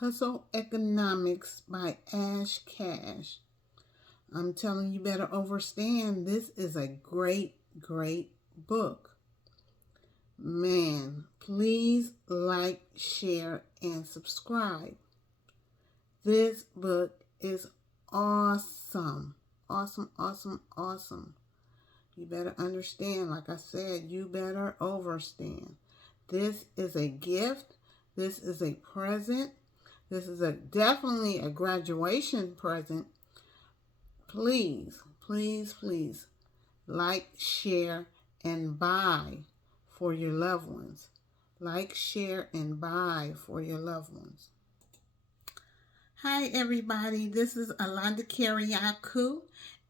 Hustle Economics by Ash Cash. I'm telling you, better understand. This is a great, great book. Man, please like, share, and subscribe. This book is awesome. Awesome, awesome, awesome. You better understand, like I said, you better understand. This is a gift. This is a present. This is definitely a graduation present. Please, please, please like, share, and buy for your loved ones. Like, share, and buy for your loved ones. Hi, everybody. This is Alonda Kyriacou,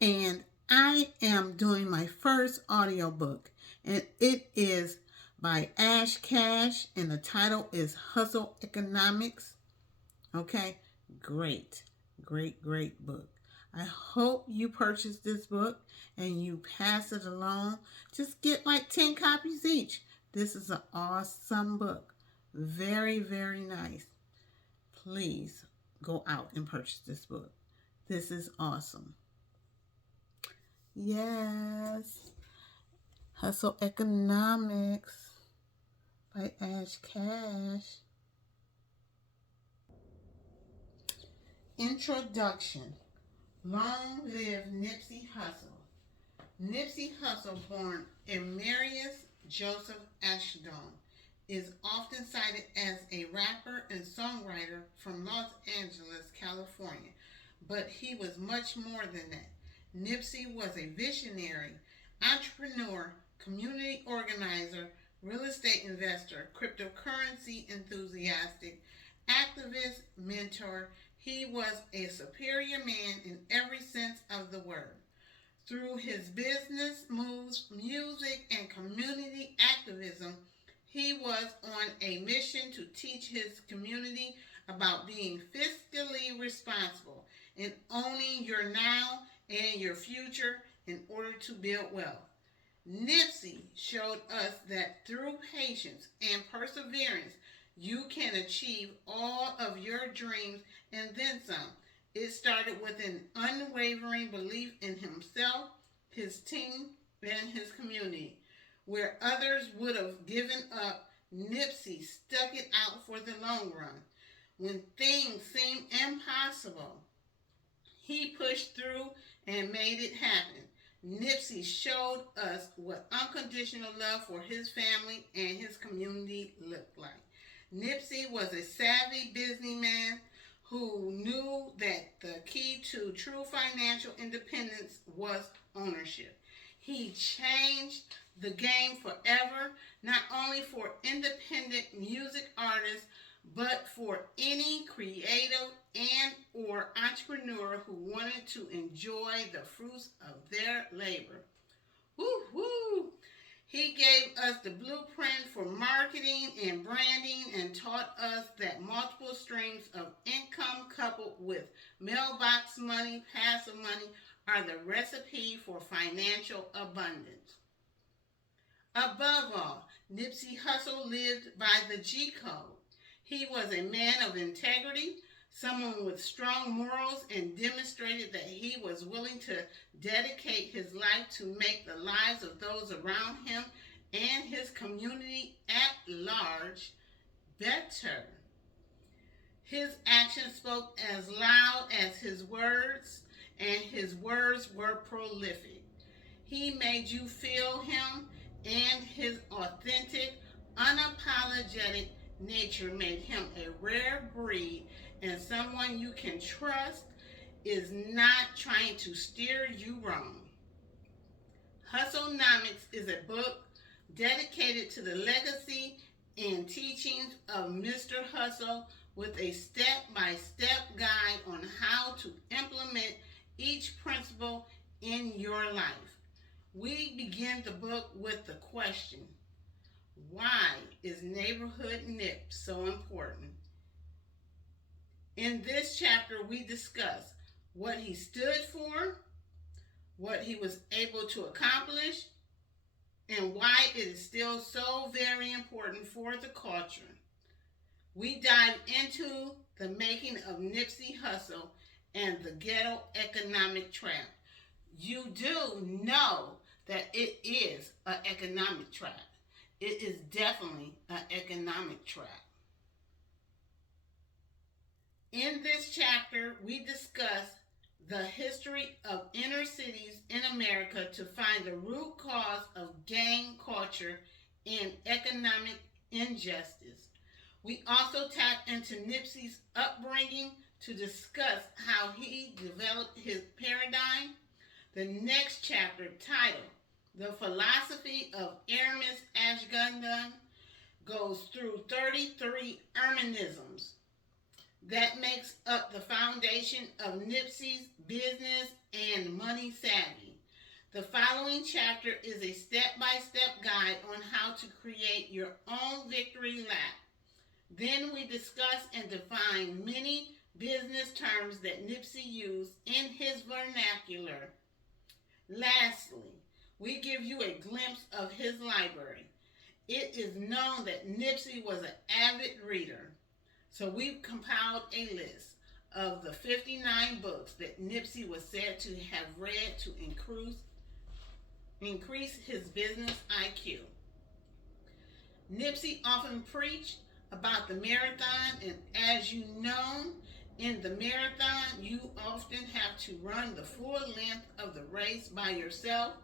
and I am doing my first audiobook, and it is by Ash Cash, and the title is Hustle Economics. Okay, great, great, great book. I hope you purchase this book and you pass it along. Just get like 10 copies each. This is an awesome book. Very, very nice. Please go out and purchase this book. This is awesome. Yes. Hustle Economics by Ash Cash. Introduction. Long live Nipsey Hussle. Nipsey Hussle, born Emerius Joseph Ashdown, is often cited as a rapper and songwriter from Los Angeles, California, but he was much more than that. Nipsey was a visionary, entrepreneur, community organizer, real estate investor, cryptocurrency enthusiast, activist, mentor. He was a superior man in every sense of the word. Through his business moves, music, and community activism, he was on a mission to teach his community about being fiscally responsible and owning your now and your future in order to build wealth. Nipsey showed us that through patience and perseverance, you can achieve all of your dreams and then some. It started with an unwavering belief in himself, his team, and his community. Where others would have given up, Nipsey stuck it out for the long run. When things seemed impossible, he pushed through and made it happen. Nipsey showed us what unconditional love for his family and his community looked like. Nipsey was a savvy businessman who knew that the key to true financial independence was ownership. He changed the game forever, not only for independent music artists, but for any creative and or entrepreneur who wanted to enjoy the fruits of their labor. Woo-hoo! He gave us the blueprint for marketing and branding and taught us that multiple streams of income coupled with mailbox money, passive money, are the recipe for financial abundance. Above all, Nipsey Hussle lived by the G code. He was a man of integrity, someone with strong morals, and demonstrated that he was willing to dedicate his life to make the lives of those around him and his community at large better. His actions spoke as loud as his words, and his words were prolific. He made you feel him, and his authentic, unapologetic nature made him a rare breed and someone you can trust is not trying to steer you wrong. HussleNomics is a book dedicated to the legacy and teachings of Mr. Hussle with a step-by-step guide on how to implement each principle in your life. We begin the book with the question, why is neighborhood Nip so important? In this chapter, we discuss what he stood for, what he was able to accomplish, and why it is still so very important for the culture. We dive into the making of Nipsey Hussle and the ghetto economic trap. You do know that it is an economic trap. It is definitely an economic trap. In this chapter, we discuss the history of inner cities in America to find the root cause of gang culture and economic injustice. We also tap into Nipsey's upbringing to discuss how he developed his paradigm. The next chapter, titled The Philosophy of Aramis Ashgundan, goes through 33 Erminisms that makes up the foundation of Nipsey's business and money savvy. The following chapter is a step-by-step guide on how to create your own victory lap. Then we discuss and define many business terms that Nipsey used in his vernacular. Lastly, we give you a glimpse of his library. It is known that Nipsey was an avid reader. So we've compiled a list of the 59 books that Nipsey was said to have read to increase his business IQ. Nipsey often preached about the marathon, and as you know, in the marathon, you often have to run the full length of the race by yourself.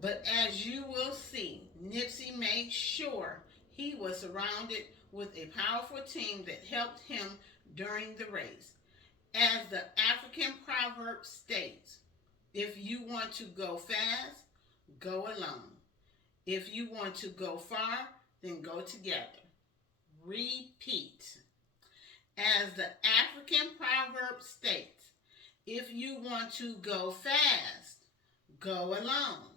But as you will see, Nipsey made sure he was surrounded with a powerful team that helped him during the race. As the African proverb states, if you want to go fast, go alone. If you want to go far, then go together. Repeat. As the African proverb states, if you want to go fast, go alone.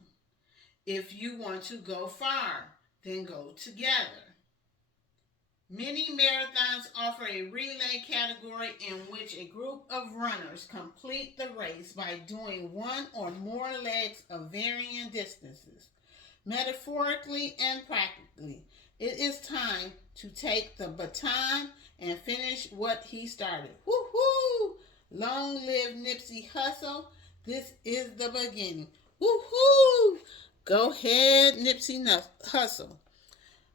If you want to go far, then go together. Many marathons offer a relay category in which a group of runners complete the race by doing one or more legs of varying distances. Metaphorically and practically, it is time to take the baton and finish what he started. Woohoo! Long live Nipsey Hussle. This is the beginning. Woohoo! Go ahead, Nipsey Hussle.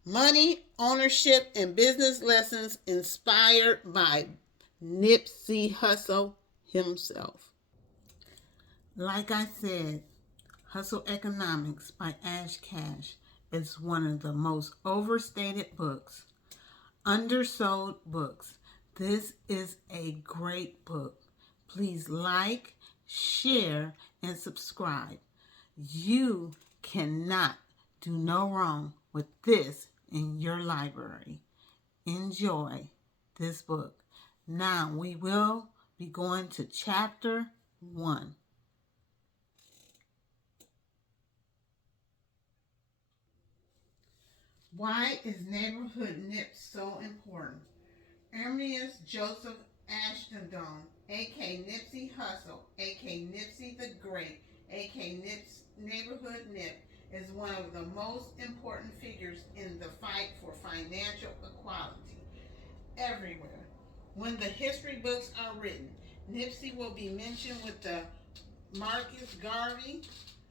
Money, ownership, and business lessons inspired by Nipsey Hussle himself. Like I said, Hustle Economics by Ash Cash is one of the most overstated books, undersold books. This is a great book. Please like, share, and subscribe. You cannot do no wrong with this in your library. Enjoy this book. Now we will be going to chapter 1. Why is neighborhood NIPS so important? Ermias Joseph Ashtondon, a.k.a. Nipsey Hussle, a.k.a. Nipsey the Great, a.k.a. Neighborhood NIP, is one of the most important figures in the fight for financial equality everywhere. When the history books are written, Nipsey will be mentioned with the Marcus Garvey,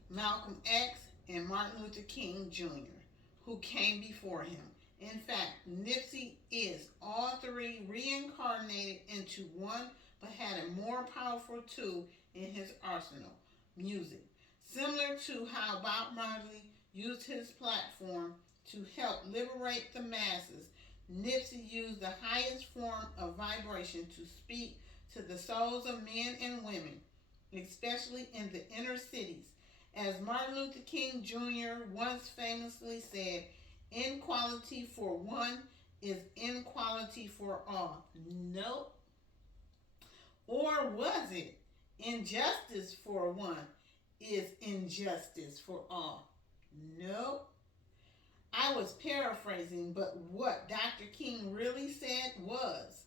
Malcolm X, and Martin Luther King Jr., who came before him. In fact, Nipsey is all three reincarnated into one, but had a more powerful tool in his arsenal: music. Similar to how Bob Marley used his platform to help liberate the masses, Nipsey used the highest form of vibration to speak to the souls of men and women, especially in the inner cities. As Martin Luther King Jr. once famously said, inequality for one is inequality for all. Nope. Or was it? Injustice for one is injustice for all. Nope. I was paraphrasing, but what Dr. King really said was,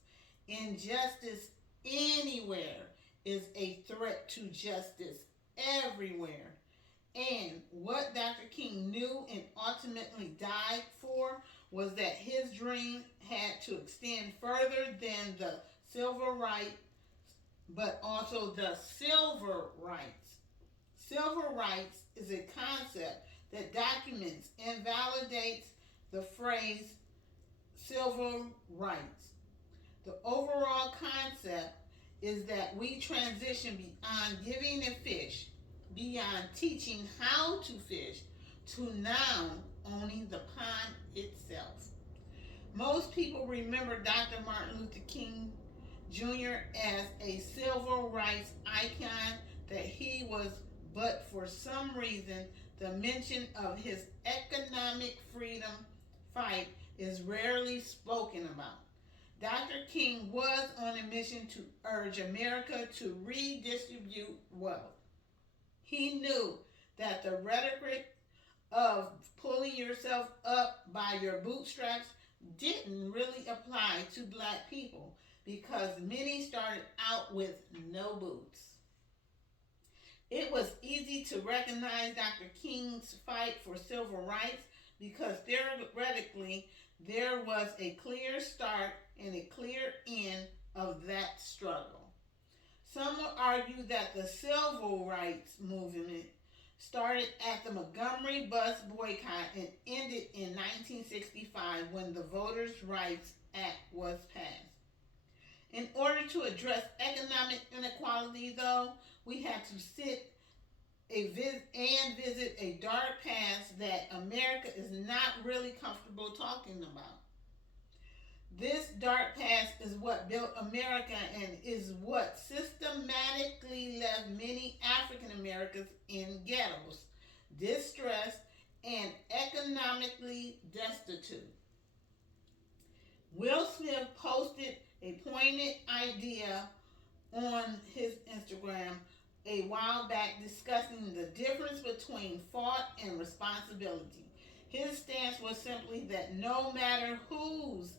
injustice anywhere is a threat to justice everywhere. And what Dr. King knew and ultimately died for was that his dream had to extend further than the civil rights, but also the silver rights. Civil rights is a concept that documents and validates the phrase civil rights. The overall concept is that we transition beyond giving a fish, beyond teaching how to fish, to now owning the pond itself. Most people remember Dr. Martin Luther King Jr. as a civil rights icon that he was, but for some reason, the mention of his economic freedom fight is rarely spoken about. Dr. King was on a mission to urge America to redistribute wealth. He knew that the rhetoric of pulling yourself up by your bootstraps didn't really apply to black people because many started out with no boots. It was easy to recognize Dr. King's fight for civil rights because theoretically there was a clear start and a clear end of that struggle. Some will argue that the civil rights movement started at the Montgomery bus boycott and ended in 1965 when the Voters' Rights Act was passed. In order to address economic inequality, though, we had to visit a dark past that America is not really comfortable talking about. This dark past is what built America and is what systematically left many African Americans in ghettos, distressed, and economically destitute. Will Smith posted a poignant idea on his Instagram a while back discussing the difference between fault and responsibility. His stance was simply that no matter whose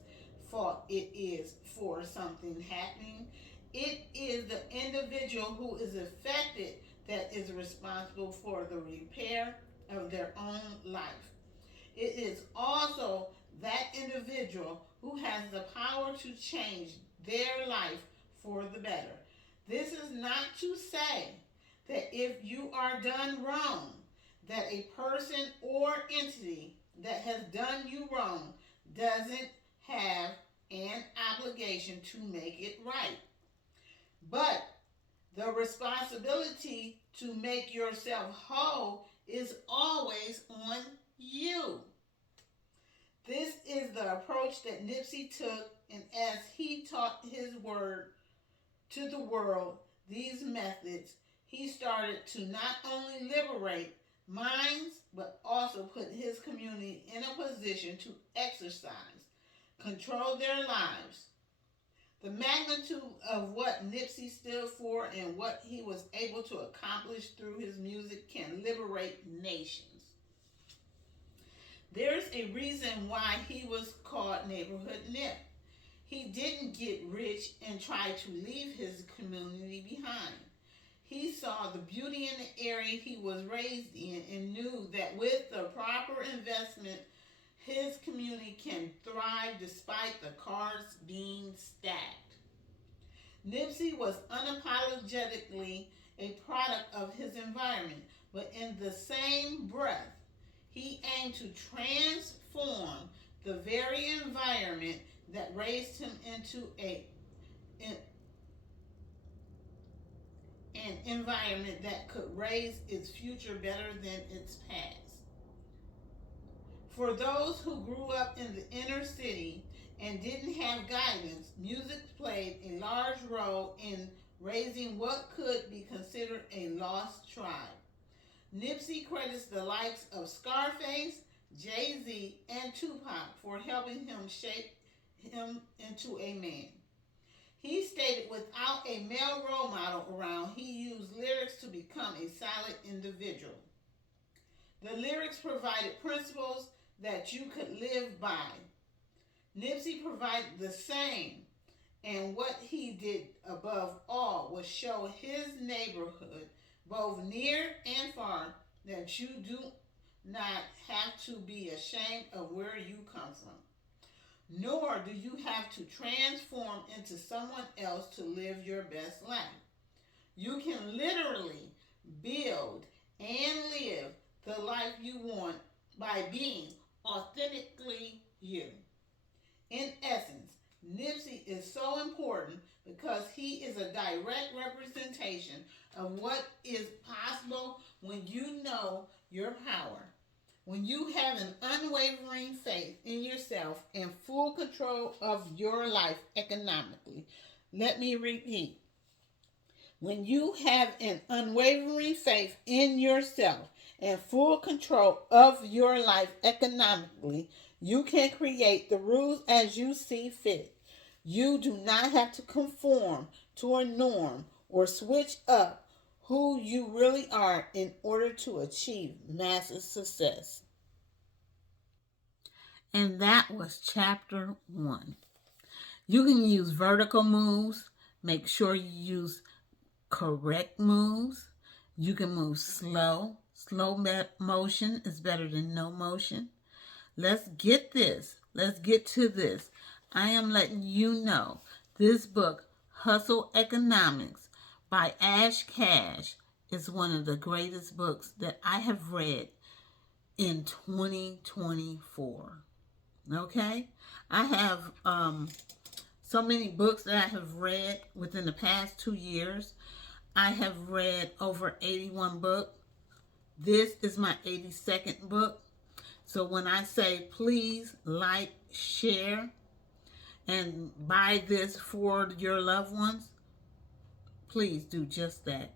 fault it is for something happening, it is the individual who is affected that is responsible for the repair of their own life. It is also that individual who has the power to change their life for the better. This is not to say that if you are done wrong, that a person or entity that has done you wrong doesn't have an obligation to make it right. But the responsibility to make yourself whole is always on you. This is the approach that Nipsey took, and as he taught his word to the world, these methods, he started to not only liberate minds, but also put his community in a position to exercise, control their lives. The magnitude of what Nipsey stood for and what he was able to accomplish through his music can liberate nations. There's a reason why he was called Neighborhood Nip. He didn't get rich and try to leave his community behind. He saw the beauty in the area he was raised in and knew that with the proper investment, his community can thrive despite the cards being stacked. Nipsey was unapologetically a product of his environment, but in the same breath, he aimed to transform the very environment that raised him into an environment that could raise its future better than its past. For those who grew up in the inner city and didn't have guidance, music played a large role in raising what could be considered a lost tribe. Nipsey credits the likes of Scarface, Jay-Z, and Tupac for helping him shape him into a man. He stated without a male role model around, he used lyrics to become a solid individual. The lyrics provided principles that you could live by. Nipsey provided the same, and what he did above all was show his neighborhood, both near and far, that you not have to be ashamed of where you come from, nor do you have to transform into someone else to live your best life. You can literally build and live the life you want by being authentically you. In essence, Nipsey is so important because he is a direct representation of what is possible when you know your power. When you have an unwavering faith in yourself and full control of your life economically. Let me repeat. When you have an unwavering faith in yourself and full control of your life economically, you can create the rules as you see fit. You do not have to conform to a norm or switch up who you really are in order to achieve massive success. And that was chapter 1. You can use vertical moves. Make sure you use correct moves. You can move slow. Slow motion is better than no motion. Let's get this. Let's get to this. I am letting you know this book, Hustle Economics by Ash Cash, is one of the greatest books that I have read in 2024. Okay? I have so many books that I have read within the past 2 years. I have read over 81 books. This is my 82nd book. So when I say please like, share, and buy this for your loved ones, please do just that.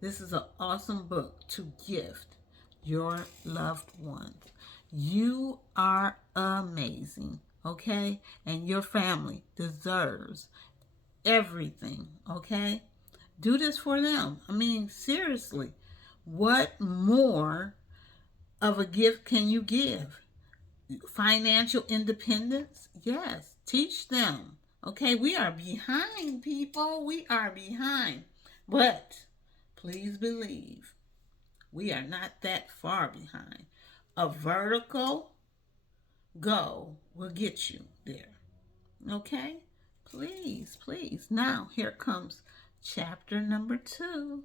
This is an awesome book to gift your loved ones. You are amazing, okay? And your family deserves everything, okay? Do this for them. I mean, seriously, what more of a gift can you give? Financial independence? Yes, teach them. Okay, we are behind, people. We are behind. But please believe we are not that far behind. A vertical go will get you there. Okay? Please, please. Now, here comes chapter number 2.